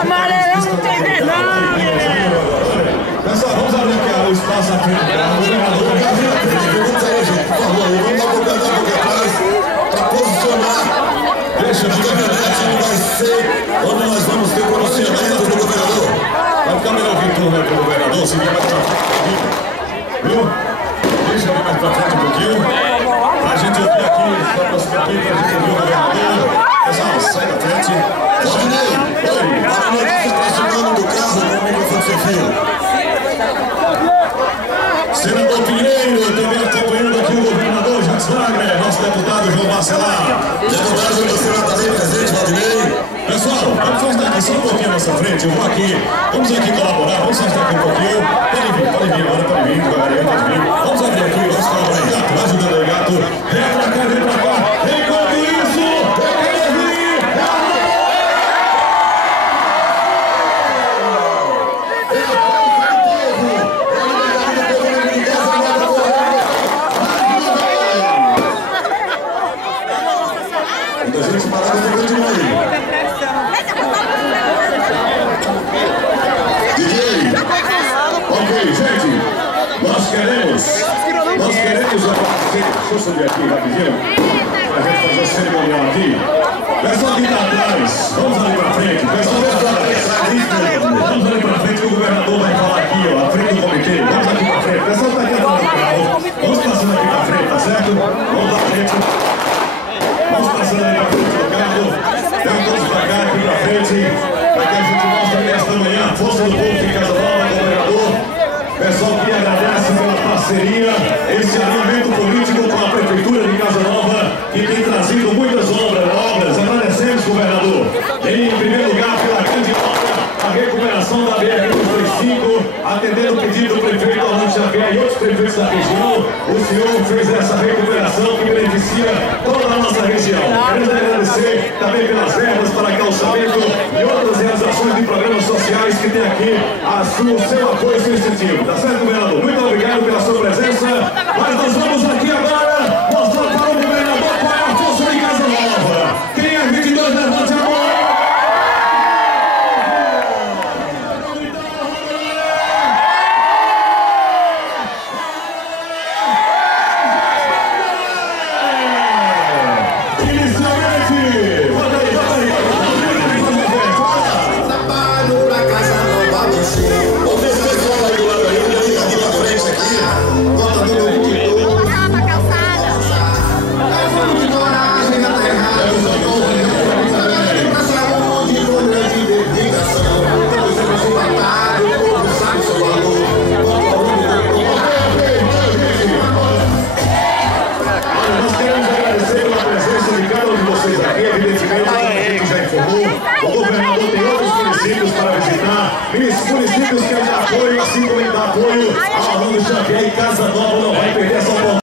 Amarelão não tem verdade! Pessoal, vamos abrir aqui o espaço aqui. Vamos dar um pouquinho atrás para posicionar. Deixa eu ver vai ser onde nós vamos ter pronunciamento do governador. Vai ficar melhor que turma para o governador, se vier mais para frente. Viu? Deixa eu ver mais para frente um pouquinho. Para a gente ouvir aqui, só próximo aqui, para a gente ouvir o governador. Pessoal, sai da frente. Oi, para nós se aproximando do carro, com o microfone sem fio. Senador Pinheiro, também acompanhando aqui o governador Jacques Wagner, nosso deputado João Bacelar. Deputado João Bacelar também presente, Valdinei. Pessoal, vamos afastar aqui só um pouquinho à nossa frente, eu vou aqui, vamos aqui colaborar, vamos afastar aqui um pouquinho. Pode vir agora, pode vir, devagarinho, pode vir. Vamos abrir aqui, vamos colaborar, gato, vai ajudando o gato. Vem pra cá, vem pra cá. Enquanto isso, eu quero vir. Gente, nós queremos deixa eu subir aqui rapidinho, para a gente fazer o cerimonial aqui. Pessoal que está atrás, vamos ali para frente. Pessoal que está atrás, vamos ali para frente que o governador vai falar aqui, ó, à frente do comitê. Vamos aqui para frente. Pessoal está aqui atrás do carro. Vamos passando aqui para frente, tá certo? Vamos para frente. Vamos passando ali para frente do carro. Vamos todos para cá, aqui para frente, para que a gente mostre esta manhã a força do povo de Casa Nova, governador. Pessoal que agradece pela parceria, esse alinhamento político com a Prefeitura de Casa Nova, que tem trazido muitas obras. Agradecemos, governador. Em primeiro lugar, pela grande obra, a recuperação da BR-135, atendendo o pedido do prefeito Orlando Xavier e outros prefeitos da região. O senhor fez essa recuperação que beneficia toda a nossa região. Queremos agradecer também pelas verbas para calçamento e outras realizações de programas sociais que tem aqui o seu apoio e seu incentivo. Tá certo, governador? Muito obrigado pela sua presença. Mas nós vamos aqui agora mostrar para o governador qual é a força de Casa Nova. Quem é 22, levante a mão. O governador tem outros municípios para visitar, municípios que ele dá apoio, assim como ele dá apoio ao Orlando Xavier e Casa Nova não vai perder essa oportunidade.